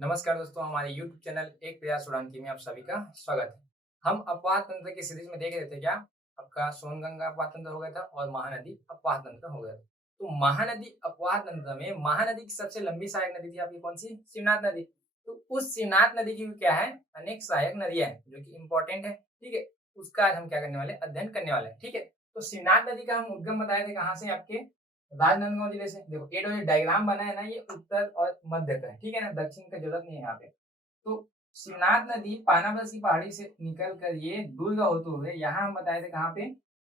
नमस्कार दोस्तों, हमारे YouTube चैनल एक प्रयास उड़ान की में आप सभी का स्वागत है। हम अपवाह तंत्र की सीरीज में देख रहे थे क्या आपका सोनगंगा अपवाह तंत्र हो गया था और महानदी अपवाह तंत्र हो गया था। तो महानदी अपवाह तंत्र में महानदी की सबसे लंबी सहायक नदी थी आपकी कौन सी? शिवनाथ नदी। तो उस शिवनाथ नदी की भी क्या है, अनेक सहायक नदियां हैं जो कि इंपॉर्टेंट है। ठीक है, उसका आज हम क्या करने वाले, अध्ययन करने वाले हैं। ठीक है, तो शिवनाथ नदी का हम उद्गम बताए थे कहाँ से, आपके राजनांदगांव जिले से। देखो ये जो डायग्राम बना है ना, ये उत्तर और मध्य का है। ठीक है ना, दक्षिण का जरूरत नहीं है यहाँ पे। तो शिवनाथ नदी पानाबस की पहाड़ी से निकल कर ये दुर्ग होते हुए यहाँ हम बताए थे कहाँ पे,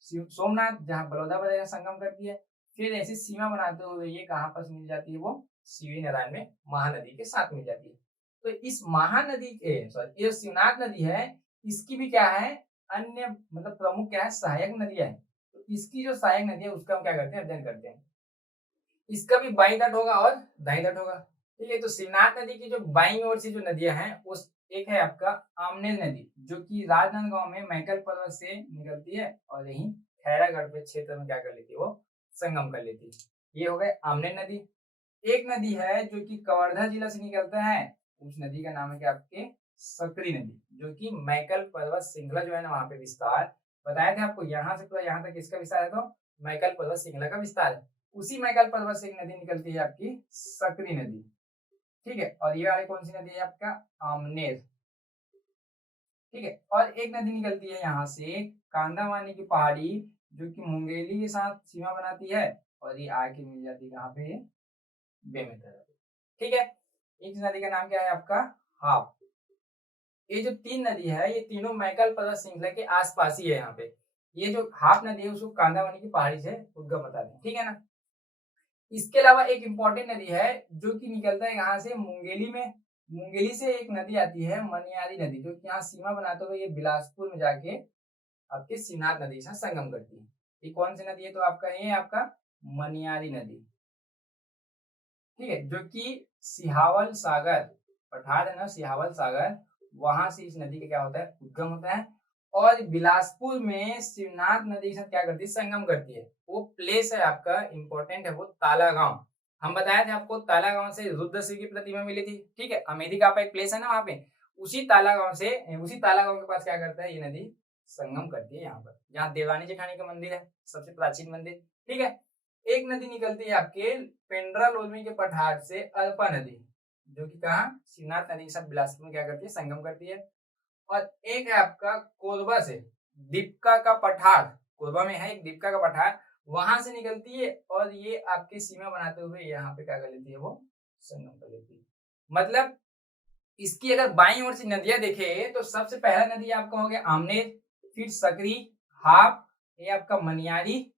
सोमनाथ, जहाँ बलौदा बाजार संगम करती है। फिर ऐसी सीमा बनाते हुए ये कहाँ पर मिल जाती है, वो सीवी नारायण में महानदी के साथ मिल जाती है। तो इस महानदी के सॉरी, ये शिवनाथ नदी है, इसकी भी क्या है, अन्य मतलब प्रमुख क्या है, सहायक नदियां है। तो इसकी जो सहायक नदी है उसका हम क्या करते हैं, अध्ययन करते हैं। इसका भी बाई तट होगा और दाई तट होगा। ठीक है, तो शिवनाथ नदी की जो बाईं ओर से जो नदियां हैं, उस एक है आपका आमनेर नदी, जो कि राजनांदगांव में मैकल पर्वत से निकलती है और यही खैरागढ़ पे क्षेत्र में क्या कर लेती है, वो संगम कर लेती है। ये हो गए आमनेर नदी। एक नदी है जो कि कवर्धा जिला से निकलता है, उस नदी का नाम है क्या आपके, सकरी नदी, जो कि मैकल पर्वत श्रृंखला जो है ना, वहां पे विस्तार बताया था आपको। यहाँ से पूरा यहाँ तक इसका विस्तार है, तो मैकल पर्वत श्रृंखला का विस्तार है। उसी मैकल पर्वत से एक नदी निकलती है आपकी सकरी नदी। ठीक है, और ये वाली कौन सी नदी है आपका, आमनेर। ठीक है, और एक नदी निकलती है यहाँ से कांदावानी की पहाड़ी, जो कि मुंगेली के साथ सीमा बनाती है, और ये आके मिल जाती है कहाँ पे, बेमेतरा। ठीक है, इस नदी का नाम क्या है आपका, हाप। ये जो तीन नदी है, ये तीनों मैकल पर्वत श्रृंखला के आसपास ही है यहाँ पे। ये जो हाप नदी है उसको कांदावानी की पहाड़ी से उद्गम बताते हैं। ठीक है ना, इसके अलावा एक इंपॉर्टेंट नदी है जो कि निकलता है यहाँ से मुंगेली में। मुंगेली से एक नदी आती है मनियारी नदी, जो कि यहाँ सीमा बनाते हुए ये बिलासपुर में जाके आपके शिवनाथ नदी से संगम करती है। ये कौन सी नदी है, तो आपका ये है आपका मनियारी नदी। ठीक है, जो कि सिहावल सागर पठार है ना, सिहावल सागर, वहां से इस नदी का क्या होता है, उद्गम होता है। और बिलासपुर में शिवनाथ नदी के साथ क्या करती है, संगम करती है। वो प्लेस है आपका इंपॉर्टेंट है, वो ताला गांव। हम बताया थे आपको, ताला गांव से रुद्रसिंह की प्रतिमा मिली थी। ठीक है, अमेरिका का एक प्लेस है ना वहां पे, उसी ताला गांव से, उसी ताला गांव के पास क्या करता है, ये नदी संगम करती है यहाँ पर, जहाँ देवरानी जेठानी का मंदिर है, सबसे प्राचीन मंदिर। ठीक है, एक नदी निकलती है आपके पेंड्रा लोलमी के पठार से, अल्पा नदी, जो कि कहा, शिवनाथ नदी के साथ बिलासपुर में क्या करती है, संगम करती है। और एक है आपका कोरबा से, दीपका का पठार, कोरबा में है एक दीपका का पठार, वहां से निकलती है और ये आपकी सीमा बनाते हुए यहाँ पे क्या कर लेती है, वो संगम कर लेती है। मतलब इसकी अगर बाईं ओर से नदियां देखे तो सबसे पहला नदी आपका हो गया आमनेर, फिर सकरी, हाप, ये आपका मनियारी,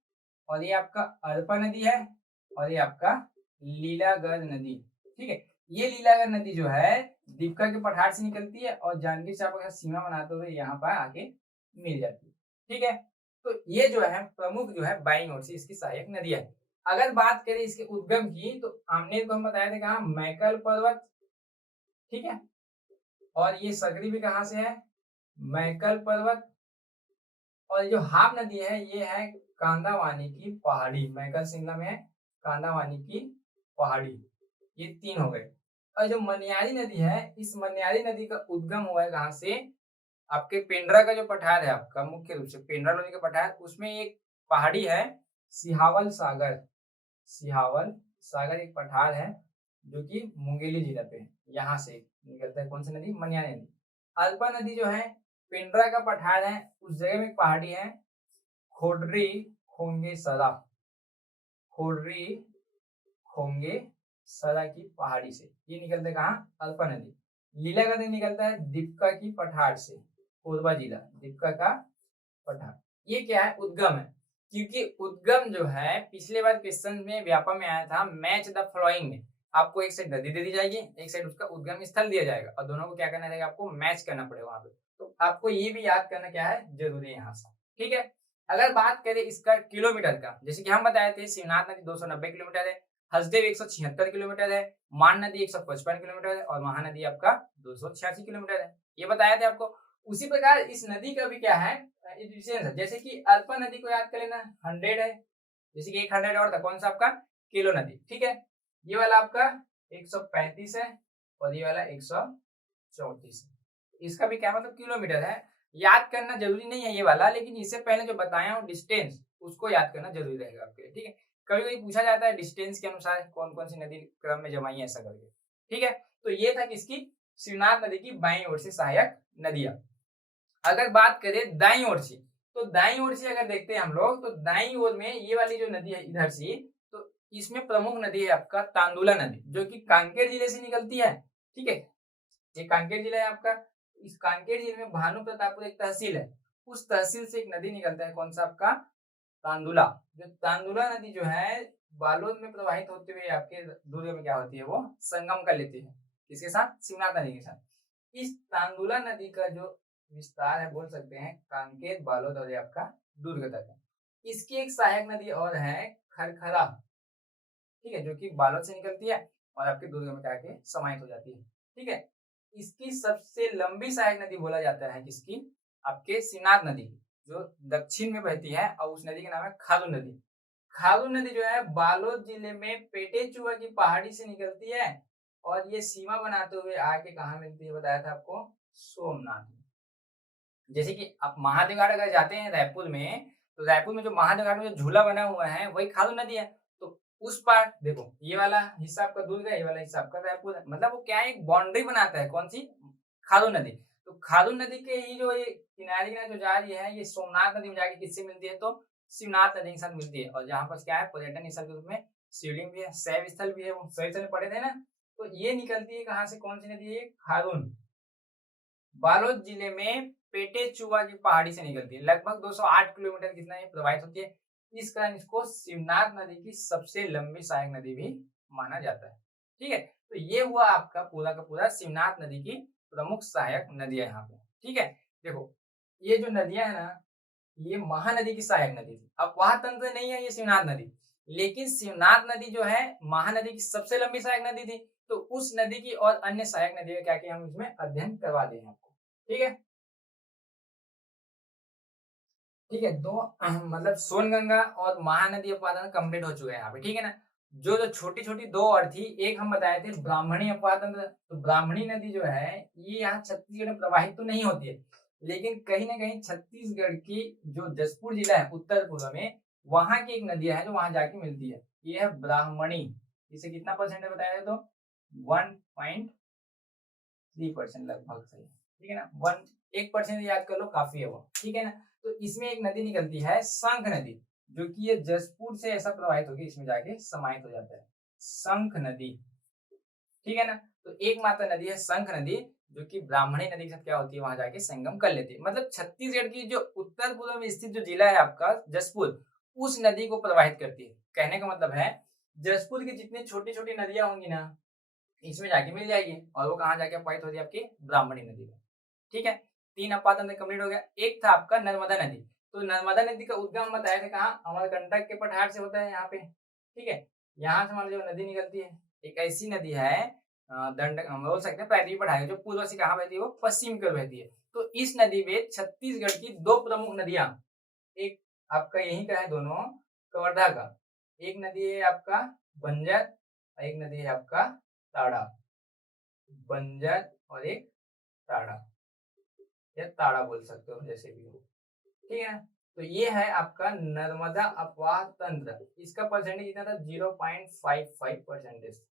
और ये आपका अल्पा नदी है, और ये आपका लीलागढ़ नदी। ठीक है, ये लीलागढ़ नदी जो है दीपका के पठार से निकलती है और जांजगीर चांपा के साथ सीमा बनाते हुए यहाँ पर आके मिल जाती है। ठीक है, तो ये जो है प्रमुख जो है बाईं ओर से इसकी सहायक नदियां है। अगर बात करें इसके उद्गम की, तो आमनेर को हम बताए थे कहा, मैकल पर्वत। ठीक है, और ये सकरी भी कहाँ से है, मैकल पर्वत। और जो हाप नदी है ये है कांदावानी की पहाड़ी, मैकल शिमला में है कांदावानी की पहाड़ी। ये तीन हो गए। और जो मनियारी नदी है, इस मनियारी नदी का उद्गम हुआ है कहाँ से, आपके पेंड्रा का जो पठार है आपका, मुख्य रूप से पेंड्रा नदी का पठार, उसमें एक पहाड़ी है सिहावल सागर। सिहावल सागर एक पठार है जो कि मुंगेली जिला पे है, यहाँ से निकलता है कौन सी नदी, मनियारी नदी। अल्पा नदी जो है पिंडरा का पठार है, उस जगह में एक पहाड़ी है खोडरी खोंगे सरा, खोडरी खोंगे सरा की पहाड़ी से ये निकलता है कहाँ, अल्पा नदी। लीलागढ़ नदी निकलता है दीपका की पठार से, कोरबा जिला, दीपका का पठार। ये क्या है, उद्गम है। क्योंकि उद्गम जो है पिछले बार क्वेश्चन में व्यापक में आया था, मैच द फ्लोइंग में आपको एक साइड नदी दे दी जाएगी, एक साइड उसका उद्गम स्थल दिया जाएगा, और दोनों को क्या करना रहेगा, आपको मैच करना पड़ेगा वहां पे। तो आपको ये भी याद करना क्या है, जरूरी है यहाँ से। ठीक है, अगर बात करें इसका किलोमीटर का, जैसे कि हम बताए थे शिवनाथ नदी 290 किलोमीटर है, हसदेव 176 किलोमीटर है, मान नदी 155 किलोमीटर है, और महानदी आपका 286 किलोमीटर है, ये बताया था आपको। उसी प्रकार इस नदी का भी क्या है, जैसे कि अल्पा नदी को याद कर लेना 100 है, जैसे कि एक 100 और था कौन सा आपका, किलो नदी। ठीक है, ये वाला आपका 135 है, और ये वाला 134। इसका भी क्या मतलब किलोमीटर है। याद करना जरूरी नहीं है ये वाला, लेकिन इससे पहले जो बताया हूँ डिस्टेंस, उसको याद करना जरूरी रहेगा आपके लिए, ठीक है। कभी कभी पूछा जाता है डिस्टेंस के अनुसार कौन कौन सी नदी क्रम में जमाई ऐसा करके, ठीक है। तो ये था किसकी, शिवनाथ नदी की बाईं ओर से सहायक नदियां। अगर बात करें दाईं ओर से, तो दाईं ओर से अगर देखते हैं हम लोग, तो दाईं ओर में ये वाली जो नदी है इधर से, तो इसमें प्रमुख नदी है आपका तांदुला नदी, जो कि कांकेर जिले से निकलती है, ठीक है। ये कांकेर जिला है आपका। इस कांकेर जिले में भानु प्रतापपुर एक तहसील है, उस तहसील से एक नदी निकलता है, कौन सा आपका, तांदुला। जो तांदुला नदी जो है बालोद में प्रवाहित होते हुए आपके दुर्ग में क्या होती है, वो संगम कर लेती है, किसके साथ, शिवनाथ नदी के साथ। इस तांदुला नदी का जो विस्तार है बोल सकते हैं कांकेर, बालोद और ये आपका दुर्ग तक है। इसकी एक सहायक नदी और है खरखरा, ठीक है, जो कि बालोद से निकलती है और आपके दुर्ग में जाके समाहित हो जाती है, ठीक है। इसकी सबसे लंबी सहायक नदी बोला जाता है किसकी, आपके शिवनाथ नदी, जो दक्षिण में बहती है, और उस नदी का नाम है खारून नदी। खारून नदी जो है बालोद जिले में पेटे चुआ की पहाड़ी से निकलती है, और ये सीमा बनाते हुए आके कहा मिलती है, बताया था आपको, सोमनाथ में। जैसे कि आप महादेव घाट अगर जाते हैं रायपुर में, तो रायपुर में जो महादेव घाट में जो झूला बना हुआ है वही खारून नदी है। तो उस पार देखो, ये वाला हिस्सा आपका दुर्ग है, ये वाला हिस्सा आपका रायपुर है, मतलब वो क्या है, एक बाउंड्री बनाता है, कौन सी, खारून नदी। तो खारून नदी के ही जो ये किनारे किनारे जो जा रही है, ये सोमनाथ नदी में जाके किससे मिलती है, तो शिवनाथ नदी के साथ मिलती है। और जहाँ पर क्या है, पर्यटन स्थल के रूप में शिवलिंग भी है, शैव स्थल भी है, वो शैव स्थल पढ़े थे ना। तो ये निकलती है कहाँ से, कौन सी नदी है, खारून, बालोद जिले में पेटे चुआ की पहाड़ी से निकलती है, लगभग 208 किलोमीटर कितना ये प्रवाहित होती है। इस कारण इसको शिवनाथ नदी की सबसे लंबी सहायक नदी भी माना जाता है, ठीक है। तो ये हुआ आपका पूरा का पूरा शिवनाथ नदी की प्रमुख सहायक नदियां यहाँ पे, ठीक है। देखो ये जो नदियां है ना, ये महानदी की सहायक नदी थी। अब वह तंत्र नहीं है ये शिवनाथ नदी, लेकिन शिवनाथ नदी जो है महानदी की सबसे लंबी सहायक नदी थी। तो उस नदी की और अन्य सहायक नदियों क्या क्या हम इसमें अध्ययन करवा देंगे आपको, ठीक है। ठीक है, दो मतलब सोनगंगा और महानदी अपवादन कंप्लीट हो चुके हैं यहाँ पे, ठीक है ना। जो जो छोटी छोटी दो और थी, एक हम बताए थे ब्राह्मणी अपवादन, तो ब्राह्मणी नदी जो है ये यहाँ छत्तीसगढ़ में प्रवाहित तो नहीं होती है, लेकिन कहीं ना कहीं छत्तीसगढ़ की जो जसपुर जिला है उत्तर पूर्व में, वहां की एक नदियां है जो वहां जाके मिलती है, ये है ब्राह्मणी। इसे कितना परसेंट बताया, तो 1.3% लगभग सही, ठीक है ना। 1% याद कर लो, काफी है वो, ठीक है ना। तो इसमें एक नदी निकलती है शंख नदी, जो कि ये जसपुर से ऐसा प्रवाहित होगी, इसमें जाके समाहित हो जाता है, शंख नदी, ठीक है ना। तो एकमात्र नदी है शंख नदी, जो कि ब्राह्मणी नदी के साथ क्या होती है, वहां जाके संगम कर लेती है। मतलब छत्तीसगढ़ की जो उत्तर पूर्व में स्थित जो जिला है आपका जसपुर, उस नदी को प्रवाहित करती है। कहने का मतलब है जसपुर की जितनी छोटी छोटी नदियां होंगी ना, इसमें जाके मिल जाएगी, और वो कहाँ जाके अपवाहित होती है, आपकी ब्राह्मणी नदी में, ठीक है। 3 अपवाद अंतर कंप्लीट हो गया। एक था आपका नर्मदा नदी, तो नर्मदा नदी का उद्गम बताया था कहाँ, अमरकंटक के पठार से होता है यहाँ पे, ठीक है। यहाँ से हमारी जो नदी निकलती है, एक ऐसी नदी है दंड, हम बोल सकते हैं पैदवी पठार, जो पूर्व से कहाँ बहती है, वो पश्चिम की ओर बहती है। तो इस नदी में छत्तीसगढ़ की दो प्रमुख नदियां, एक आपका यही का है दोनों, कवर्धा का, एक नदी है आपका बंजर, एक नदी है आपका ताड़ा, बंजर और एक ताड़ा, या ताड़ा बोल सकते हो, जैसे भी हो, ठीक है। तो ये है आपका नर्मदा अपवाह तंत्र, इसका परसेंटेज कितना था, 0.55%,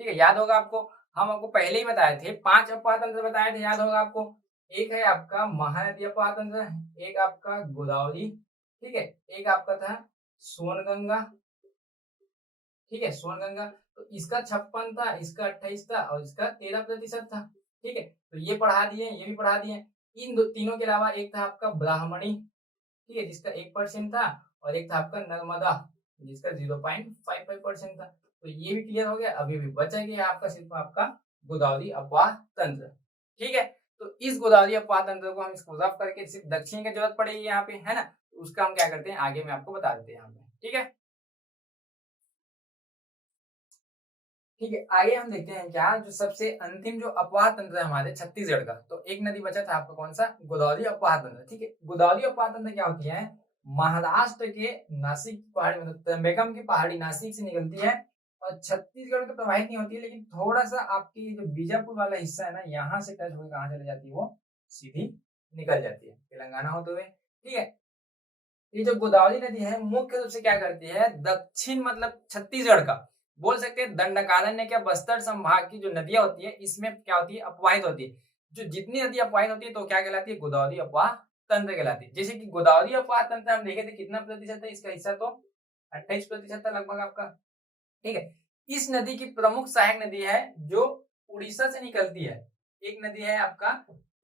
ठीक है। याद होगा आपको, हम आपको पहले ही बताए थे, 5 अपवाह तंत्र बताए थे, याद होगा आपको। एक है आपका महानदी अपवाह तंत्र, एक आपका गोदावरी, ठीक है, एक आपका था सोनगंगा, ठीक है, सोनगंगा। तो इसका 56 था, इसका 28 था, और इसका 13% था, ठीक है। तो ये पढ़ा दिए, ये भी पढ़ा दिए। इन तीनों के अलावा एक था आपका ब्राह्मणी, ठीक है, जिसका 1% था, और एक था आपका नर्मदा, जिसका 0.55% था। तो ये भी क्लियर हो गया। अभी भी बचा गया आपका सिर्फ आपका गोदावरी अपवाह तंत्र, ठीक है। तो इस गोदावरी अपवाह तंत्र को हम इसको रफ करके सिर्फ दक्षिण की जरूरत पड़ेगी यहाँ पे, है ना। उसका हम क्या करते हैं, आगे में आपको बता देते हैं यहाँ पे, ठीक है। ठीक है, आगे हम देखते हैं क्या, जो सबसे अंतिम जो अपवाह तंत्र है हमारे छत्तीसगढ़ का, तो एक नदी बचा था आपका, कौन सा, गोदावरी अपवाह तंत्र, ठीक है। गोदावरी अपवाह तंत्र क्या होती है, महाराष्ट्र के नासिक पहाड़ी, मतलब त्र्यंबकम की पहाड़ी नासिक से निकलती है, और छत्तीसगढ़ में तो प्रवाहित नहीं होती है, लेकिन थोड़ा सा आपकी जो बीजापुर वाला हिस्सा है ना, यहाँ से टच होकर कहाँ चले जाती है, वो सीधी निकल जाती है तेलंगाना होते हुए। ठीक है, ये जो गोदावरी नदी है मुख्य रूप से क्या करती है, दक्षिण मतलब छत्तीसगढ़ का बोल सकते हैं दंडकारण्य क्या बस्तर संभाग की जो नदियां होती है इसमें क्या होती है, अपवाहित होती है। जो जितनी नदी अपवाहित होती है तो क्या कहलाती है, गोदावरी अपवाह तंत्र कहलाती है। जैसे कि गोदावरी अपवाह तंत्र हम देखे थे कितना प्रतिशत है इसका हिस्सा, तो 28% था लगभग आपका। ठीक है, इस नदी की प्रमुख सहायक नदी है जो उड़ीसा से निकलती है, एक नदी है आपका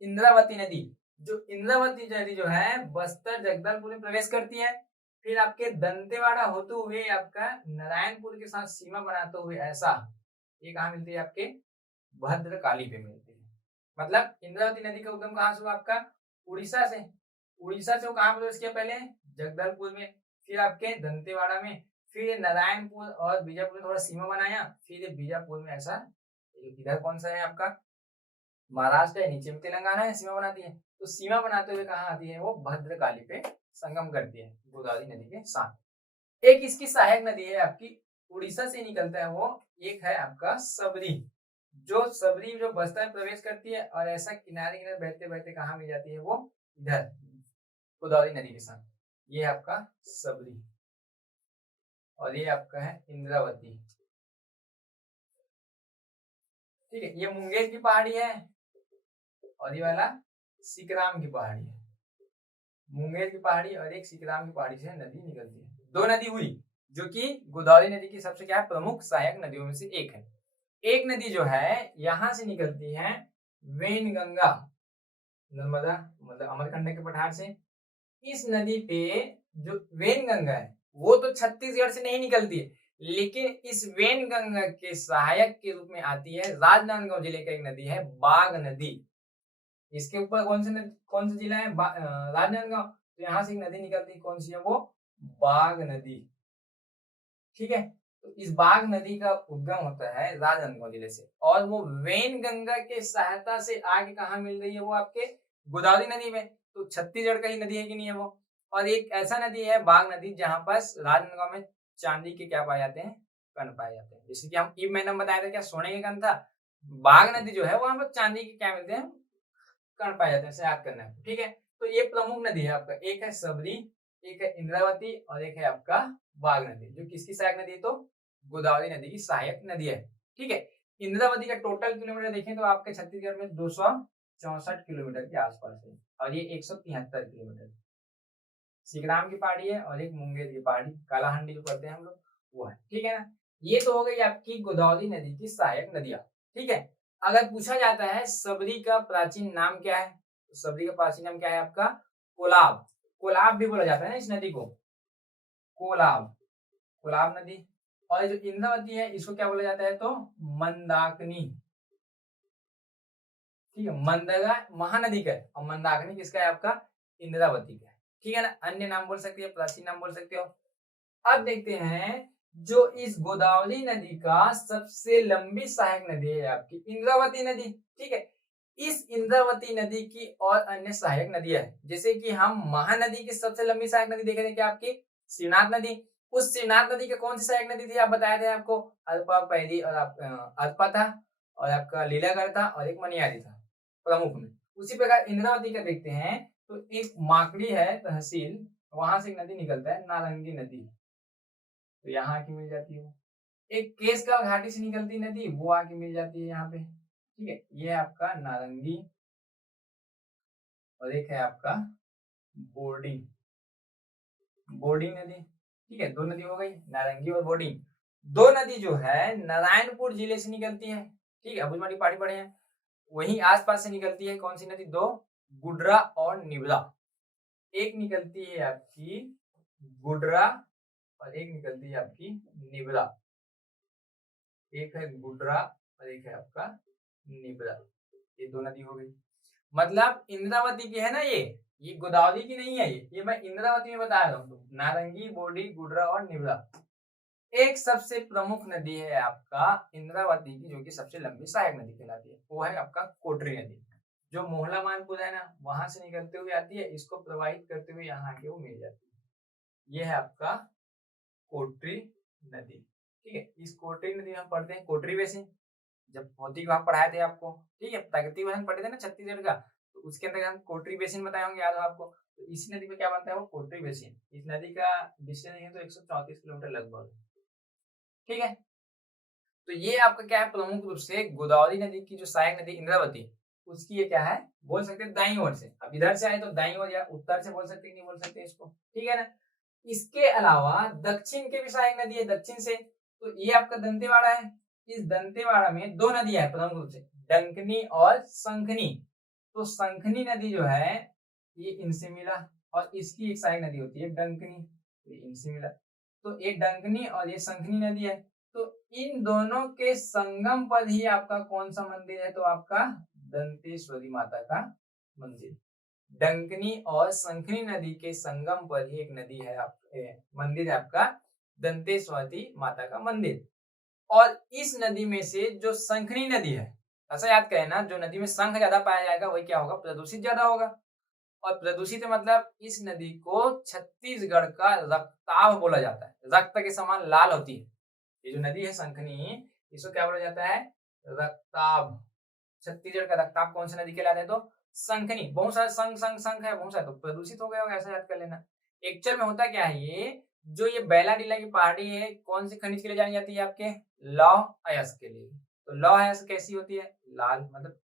इंद्रावती नदी। जो इंद्रावती नदी जो है बस्तर जगदलपुर में प्रवेश करती है, फिर आपके दंतेवाड़ा होते हुए आपका नारायणपुर के साथ सीमा बनाते हुए ऐसा ये कहाँ मिलती है, आपके भद्रकाली पे मिलती है। मतलब इंद्रावती नदी का उद्गम कहाँ से हुआ, आपका उड़ीसा से। उड़ीसा से वो कहाँ प्रवेश किया, पहले जगदलपुर में, फिर आपके दंतेवाड़ा में, फिर नारायणपुर और बीजापुर में थोड़ा सीमा बनाया, फिर बीजापुर में ऐसा इधर कौन सा है आपका महाराष्ट्र है, नीचे में तेलंगाना है, सीमा बनाती है। तो सीमा बनाते हुए कहाँ आती है, वो भद्रकाली पे संगम करती है गोदावरी नदी के साथ। एक इसकी सहायक नदी है आपकी उड़ीसा से निकलता है वो, एक है आपका सबरी। जो सबरी जो बस्तर में प्रवेश करती है और ऐसा किनारे किनारे बहते बहते कहाँ मिल जाती है, वो इधर गोदावरी नदी के साथ। ये आपका सबरी और ये आपका है इंद्रावती। ठीक है, ये मुंगेर की पहाड़ी है और ये वाला सिकराम की पहाड़ी है। मुंगेर की पहाड़ी और एक सिकराम की पहाड़ी से नदी निकलती है। दो नदी हुई जो कि गोदावरी नदी की सबसे क्या है, प्रमुख सहायक नदियों में से एक है। एक नदी जो है यहां से निकलती है वेनगंगा, नर्मदा मतलब अमरकंटक के पठार से। इस नदी पे जो वेनगंगा है वो तो छत्तीसगढ़ से नहीं निकलती है, लेकिन इस वेनगंगा के सहायक के रूप में आती है राजनांदगांव जिले का एक नदी है बाघ नदी। इसके ऊपर कौन सा जिला है, राजनांदगांव। तो यहाँ से एक नदी निकलती है, कौन सी है वो, बाघ नदी। ठीक है, तो इस बाघ नदी का उद्गम होता है राजनांदगांव जिले से और वो वेनगंगा के सहायता से आगे कहाँ मिल रही है, वो आपके गोदावरी नदी में। तो छत्तीसगढ़ का ही नदी है कि नहीं है वो। और एक ऐसा नदी है बाघ नदी जहां पर राजनांदगांव में चांदी के क्या पाए जाते हैं, कण पाए जाते हैं। जैसे कि हम मैंने बताया था क्या सोने के कण था, बाघ नदी जो है वहां पर चांदी के क्या मिलते हैं, कण पाए जाते हैं, इसे याद करना है। ठीक है, तो ये प्रमुख नदी है आपका, एक है सबरी, एक है इंद्रावती और एक है आपका बाघ नदी, जो किसकी सहायक नदी है, तो गोदावरी नदी की सहायक नदी है। ठीक है, इंद्रावती का टोटल किलोमीटर देखें तो आपके छत्तीसगढ़ में 264 किलोमीटर के आसपास है और ये 173 किलोमीटर। सिकराम की पहाड़ी है और एक मुंगेर की पहाड़ी, कालाहंडी जो कहते हैं हम लोग, वो है। ठीक है ना, ये तो हो गई आपकी गोदावरी नदी की सहायक नदियां। ठीक है, अगर पूछा जाता है सबरी का प्राचीन नाम क्या है, तो सबरी का प्राचीन नाम क्या है आपका, कोलाब। कोलाब भी बोला जाता है ना इस नदी को, कोलाब, कोलाब नदी। और जो इंद्रावती है इसको क्या बोला जाता है, तो मंदाकिनी। ठीक है, मंदगा महानदी का है और मंदाकिनी किसका है, आपका इंद्रावती का है। ठीक है ना, अन्य नाम बोल सकते हो, प्राचीन नाम बोल सकते हो। अब देखते हैं जो इस गोदावरी नदी का सबसे लंबी सहायक नदी है आपकी इंद्रावती नदी। ठीक है, इस इंद्रावती नदी की और अन्य सहायक नदियां है, जैसे कि हम महानदी की सबसे लंबी सहायक नदी देखे थे क्या, आपकी श्रीनाथ नदी। उस श्रीनाथ नदी की कौन सी सहायक नदी थी, आप बताए थे आपको, अल्पा पहली और अल्पा था और आपका लीलागढ़ था और एक मनियारी था प्रमुख में। उसी प्रकार इंद्रावती का देखते हैं तो एक माकड़ी है तहसील, वहां से एक नदी निकलता है नारंगी नदी, तो यहाँ आके मिल जाती है। एक केसकाल घाटी से निकलती नदी वो आके मिल जाती है यहाँ पे। ठीक है, ये है आपका नारंगी और एक है आपका बोर्डिंग, बोर्डिंग नदी। ठीक है, दो नदी हो गई नारंगी और बोर्डिंग। दो नदी जो है नारायणपुर जिले से निकलती है। ठीक है, अबुझमाड़ी पहाड़ी पड़े हैं, वहीं आसपास से निकलती है कौन सी नदी, दो, गुडरा और निबरा। एक निकलती है आपकी गुडरा और एक निकलती है आपकी निबरा। एक है गुडरा और एक है आपका निबरा, ये दो नदी हो गई। मतलब इंद्रावती की है ना ये गोदावरी की नहीं है, ये मैं इंद्रावती में बता रहा हूँ। नारंगी, बोडी, गुडरा और निबरा। एक सबसे प्रमुख नदी है आपका इंद्रावती की, जो कि सबसे लंबी सहायक नदी कहलाती है, वो है आपका कोटरी नदी, जो मोहला मानपुर है ना वहां से निकलते हुए आती है, इसको प्रवाहित करते हुए यहाँ आके वो मिल जाती है। ये है आपका कोटरी नदी। ठीक है। इस कोटरी नदी में हम पढ़ते हैं कोटरी बेसिन, जब भौतिक वहां पढ़ाए थे आपको, ठीक है, प्राकृतिक वहन पढ़े थे ना छत्तीसगढ़ का, तो उसके अंदर हम कोटरी बेसिन बताए होंगे, याद हो आपको। तो इस नदी में क्या बनता है, वो कोटरी बेसिन। इस नदी का डिस्टेंस है तो 134 किलोमीटर लगभग, ठीक है। तो ये आपका क्या है, प्रमुख रूप से गोदावरी नदी की जो सहायक नदी इंद्रावती, उसकी ये क्या है, बोल सकते हैं दाईं ओर से। अब इधर से आए तो दाईं ओर या उत्तर से बोल सकते हैं, नहीं बोल सकते इसको, ठीक है ना। इसके अलावा दक्षिण के भी सहायक नदी है दक्षिण से, तो ये आपका दंतेवाड़ा है। इस दंतेवाड़ा में दो नदियां है प्रमुख रूप से, डंकनी और शंखनी। तो शंखनी नदी जो है ये इनसे मिला, और इसकी एक सहायक नदी होती है डंकनी, ये इनसे मिला। तो ये डंकनी और ये शंखनी नदी है। तो इन दोनों के संगम पर ही आपका कौन सा मंदिर है, तो आपका दंतेश्वरी माता का मंदिर। डंकनी और शंखनी नदी के संगम पर ही एक नदी है, मंदिर है आपका दंतेश्वरी माता का मंदिर। और इस नदी में से जो शंखनी नदी है, ऐसा याद करें ना, जो नदी में शंख ज्यादा पाया जाएगा वही क्या होगा, प्रदूषित ज्यादा होगा। और प्रदूषित मतलब इस नदी को छत्तीसगढ़ का रक्ताभ बोला जाता है, रक्त के समान लाल होती है। ये जो नदी है शंखनी, इसको क्या बोला जाता है, रक्ताभ। छत्तीसगढ़ का रक्ताभ कौन सी नदी कहलाता है, तो शंखनी। बहुत सारे संघ संघ संघ है, बहुत सारे, तो प्रदूषित हो गया होगा, ऐसा याद कर लेना। एक्चुअल में होता क्या है, ये जो ये बैलाडीला की पहाड़ी है, कौन से खनिज के लिए जानी जाती है, आपके लौह अयस्क के लिए। तो लौह अयस्क कैसी होती है, लाल, मतलब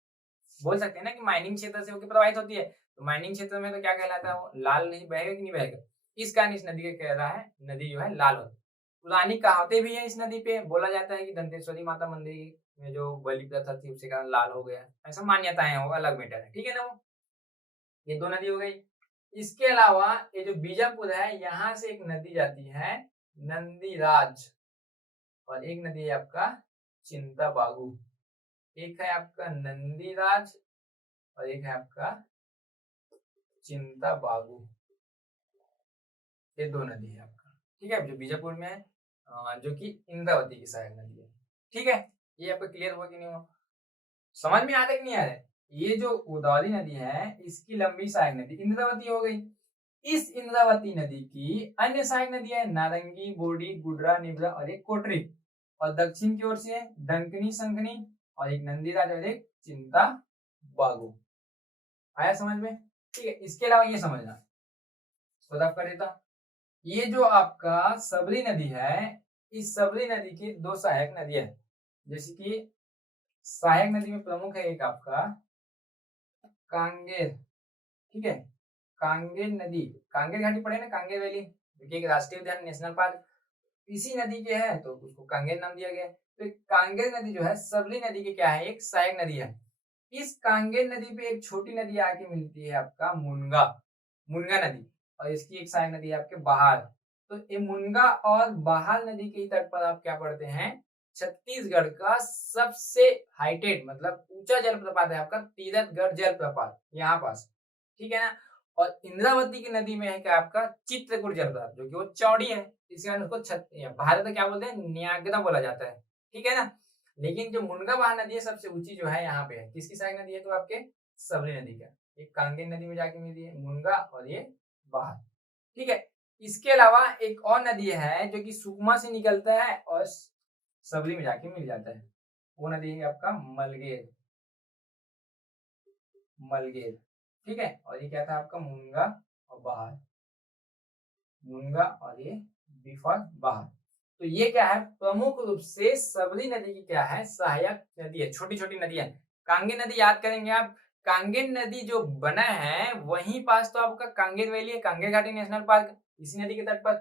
बोल सकते हैं ना कि माइनिंग क्षेत्र से होकर प्रवाहित होती है। तो माइनिंग क्षेत्र में तो क्या कहलाता है, वो लाल नहीं बहेगा कि नहीं बहेगा। इस कारण इस नदी का कह रहा है, नदी जो है लाल होती है। पुरानी कहावतें भी है इस नदी पे, बोला जाता है कि दंतेश्वरी माता मंदिर में जो बलि प्रथा थी उसके कारण लाल हो गया, ऐसा मान्यताएं हो, अलग मैटर है, ठीक है ना। वो ये दो नदी हो गई। इसके अलावा ये जो बीजापुर है, यहाँ से एक नदी जाती है नंदीराज, और एक नदी है आपका चिंता बागू। एक है आपका नंदीराज और एक है आपका चिंता बागू, ये दो नदी है आपका, ठीक है, जो बीजापुर में है, जो कि इंद्रावती की सहायक नदी है, ठीक है। ये आपका क्लियर हुआ कि नहीं हुआ, समझ में आता कि नहीं आ रहा है। ये जो गोदावरी नदी है, इसकी लंबी सहायक नदी इंद्रावती हो गई। इस इंद्रावती नदी की अन्य सहायक नदी है नारंगी, बोडी, गुडरा, निब्रा और एक कोटरी। और दक्षिण की ओर से डंकनी, शंखनी और एक नंदीराज और एक चिंता बागू। आया समझ में, ठीक है। इसके अलावा ये समझना, कर देता, ये जो आपका सबरी नदी है, इस सबरी नदी की दो सहायक नदियां है। जैसे कि सहायक नदी में प्रमुख है एक आपका कांगेर, ठीक है, कांगेर नदी, कांगेर घाटी पड़े ना, कांगेर वैली, एक राष्ट्रीय उद्यान नेशनल पार्क इसी नदी के है, तो उसको कांगेर नाम दिया गया है। तो कांगेर नदी जो है सबरी नदी की क्या है, एक सहायक नदी है। इस कांगेर नदी पे एक छोटी नदी आके मिलती है आपका मुनगा, मुनगा नदी, और इसकी एक सहायक नदी है आपके बहार। तो ये मुनगा और बहार नदी के तट पर आप क्या पढ़ते हैं, छत्तीसगढ़ का सबसे हाइटेड मतलब ऊंचा जलप्रपात है आपका तीरथगढ़ जलप्रपात, यहाँ पास, ठीक है ना। और इंद्रावती की नदी में है क्या आपका चित्रकूट जलप्रपात, जो कि वो चौड़ी है, इस कारण उसको भारत में क्या बोलते हैं, न्यागरा बोला जाता है, ठीक है ना। लेकिन जो मुनगा बहार नदी है सबसे ऊंची जो है यहाँ पे है, किसकी सहायक नदी है, तो आपके सबरी नदी का, एक कांगेर नदी में जाके मिलती है मुनगा और ये बहार, ठीक है। इसके अलावा एक और नदी है जो कि सुकमा से निकलता है और सबरी में जाके मिल जाता है, वो नदी है आपका मलगेर, मलगेर, ठीक है। और ये क्या था आपका मुनगा और बहार, मुनगा और ये बिफर बहार। तो ये क्या है, प्रमुख रूप से सबरी नदी की क्या है, सहायक नदी है, छोटी छोटी नदियां। कांगेर नदी याद करेंगे आप, कांगेर नदी जो बना है वहीं पास तो आपका कांगेर वैली है, कांगेर घाटी नेशनल पार्क इसी नदी के तट पर,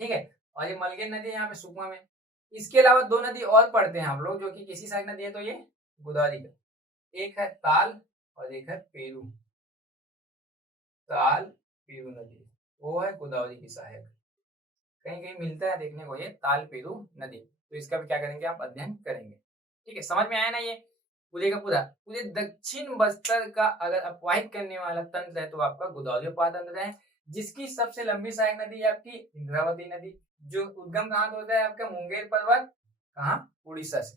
ठीक है। और ये मलगेर नदी है यहाँ पे सुकमा में। इसके अलावा दो नदी और पढ़ते हैं हम लोग, जो कि किसी सहायक नदी है, तो ये गोदावरी का, एक है ताल और एक है पेरू, ताल पेरू नदी, वो है गोदावरी की सहायक, कहीं कहीं मिलता है देखने को ये ताल पेरू नदी। तो इसका भी क्या करेंगे आप, अध्ययन करेंगे, ठीक है। समझ में आया ना, ये पूरे का पूरा, पूरे दक्षिण बस्तर का अगर अपवाहित करने वाला तंत्र है तो आपका गोदावरी उपवाह तंत्र है, जिसकी सबसे लंबी सहायक नदी है आपकी इंद्रावती नदी, जो उद्गम कहाँ से होता है आपका मुंगेर पर्वत, कहाँ, उड़ीसा से,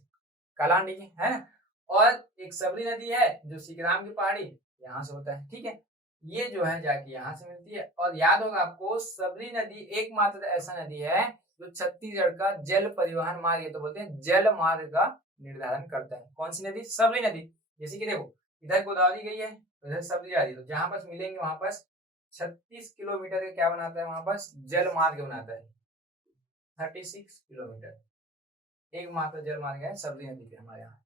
कालांडी की, है ना। और एक सबरी नदी है जो सिकराम की पहाड़ी, यहाँ से होता है, ठीक है। ये जो है जाके यहाँ से मिलती है। और याद होगा आपको, सबरी नदी एकमात्र ऐसा नदी है जो छत्तीसगढ़ का जल परिवहन मार्ग है, तो बोलते हैं जल मार्ग का निर्धारण करता है। कौन सी नदी? सबरी नदी। जैसे कि देखो इधर गोदावरी गई है, इधर सबरी आ रही है, तो जहां पास मिलेंगे वहां पास 36 किलोमीटर का क्या बनाता है, वहां पास जल मार्ग बनाता है। 36 किलोमीटर एक मात्र जल मार्ग है सबरी नदी के हमारे यहाँ।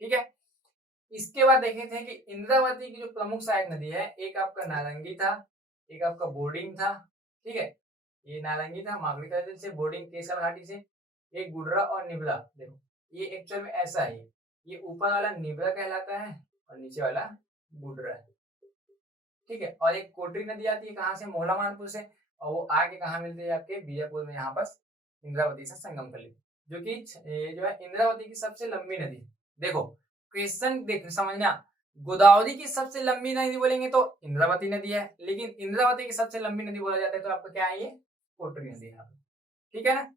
ठीक है, इसके बाद देखे थे कि इंद्रावती की जो प्रमुख सहायक नदी है, एक आपका नारंगी था, एक आपका बोर्डिंग था। ठीक है, ये नारंगी था मागड़ी तहसील से, बोर्डिंग केसर घाटी से, एक गुडरा और निबरा। देखो ये एक्चुअल में ऐसा है, ये ऊपर वाला निबरा कहलाता है और नीचे वाला गुडरा है। ठीक है, और एक कोटरी नदी आती है कहाँ से? मोहला मानपुर से, और वो आगे कहाँ मिलती है? आपके बीजापुर में, यहाँ पर इंद्रावती से संगम कर ली, जो कि जो है इंद्रावती की सबसे लंबी नदी। देखो क्वेश्चन देख समझना, गोदावरी की सबसे लंबी नदी बोलेंगे तो इंद्रावती नदी है, लेकिन इंद्रावती की सबसे लंबी नदी बोला जाता है तो आपका क्या है? ये कोटरी नदी है। ठीक है ना?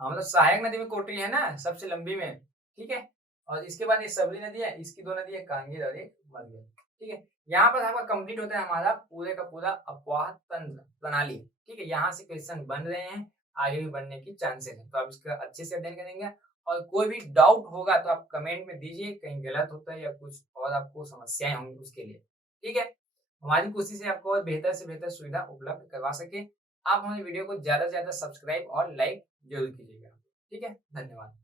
हाँ, मतलब सहायक नदी में कोटरी है ना सबसे लंबी में। ठीक है, और इसके बाद ये सबरी नदी है, इसकी दो नदी है, कांगेर और एक मलगेर। ठीक है, यहाँ पर आपका कंप्लीट होता है हमारा पूरे का पूरा अपवाह तंत्र प्रणाली। ठीक है, यहाँ से क्वेश्चन बन रहे हैं, आगे भी बनने की चांसेस है, तो आप इसका अच्छे से अध्ययन करेंगे। और कोई भी डाउट होगा तो आप कमेंट में दीजिए, कहीं गलत होता है या कुछ और आपको समस्याएं होंगी उसके लिए। ठीक है, हमारी कोशिश है आपको और बेहतर से बेहतर सुविधा उपलब्ध करवा सके। आप हमारे वीडियो को ज्यादा से ज्यादा सब्सक्राइब और लाइक जरूर कीजिएगा। ठीक है, धन्यवाद।